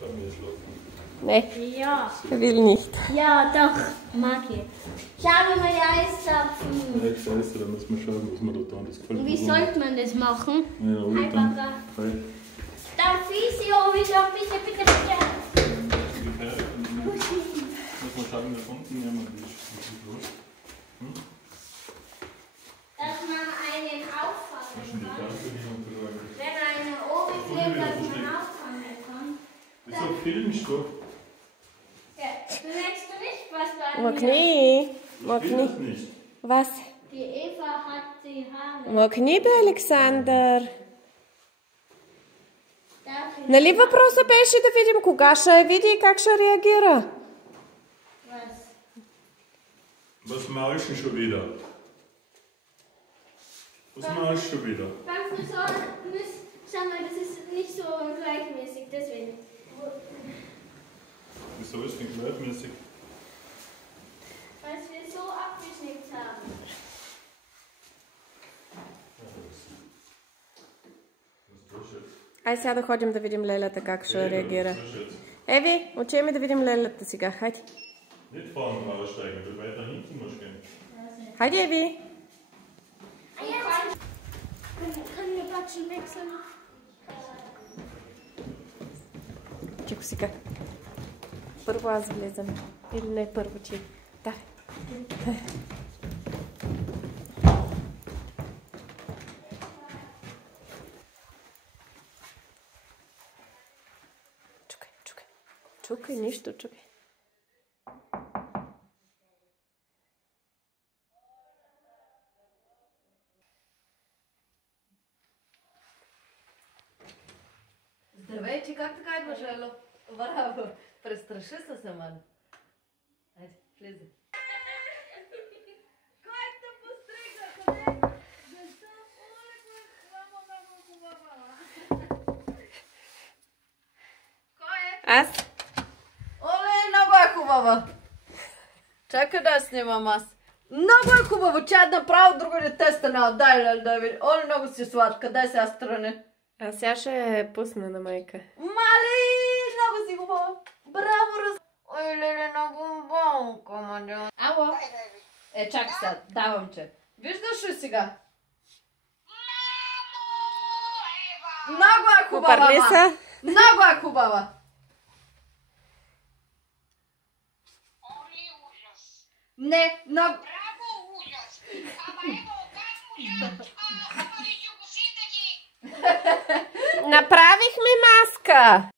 bei mir schlafen? Nee. Ja. Er will nicht. Ja, doch. Mag ich. Schau, wie wir die Eiszapfen. Ja, scheiße, da müssen wir schauen, was wir da tun. Das gefällt mir. Wie sollte man das machen? Ja, Hi, Papa. Darf ich sie wieder? Bitte, bitte, bitte. Muss man schauen, da unten nehmen wir das. Dass man einen auffangen kann. Wenn eine oben fliegt, dass man auffangen kann. Wieso filmst du? Ja, merkst du nicht, was du an Mag mir... nicht. Mag Ich will nicht. das nicht. Was? Die Eva hat die Haare. Mag nicht, Александър. Darf ich... Нали въпросът беше да видим кога ще види и как ще реагира? Was? Was malst du schon wieder? Was malst du schon wieder? Beim Friseur müssen... Schau mal, das ist nicht so gleichmäßig, deswegen. Wieso ist denn gleichmäßig? Weil wir so abgeschnitten haben. Ай сега да ходим да видим лелята как ще реагира. Еви, отиваме да видим лелята сега. Хайде. Nicht vorne aussteigen, du weiter hinten musst gehen. Хайде, Еви. Können wir Batschen wechseln? Чеко сега. Първо аз влезам. Или не първо ти. Да. Чукай, чукай. Чукай, нищо, чукай. Здравейте, как така идваш, Ело? Браво! Престраши се, ман. Хайде, влизай. Кой те пострига? Къде? Защо? Оле, кой хвама много хубава. Кой е? Аз? Оле, много е хубава. Чакай да я снимам аз. Много е хубаво, че направо друго дете стана. Дай да види. Оле, много си сладка. Дай сега страни. А сега ще пусна на майка. Мали, много си хубава. Браво, раз... Ой, леле, на бомбонка, мадя. Ало? Чакай сега, давам че. Виждаш ли сега? Много е хубава, Попърни ма. се. Много е хубава. Не, много... Браво, ужас! Ама ево, как ужас? Ама ви го сите ги! Направихме маска!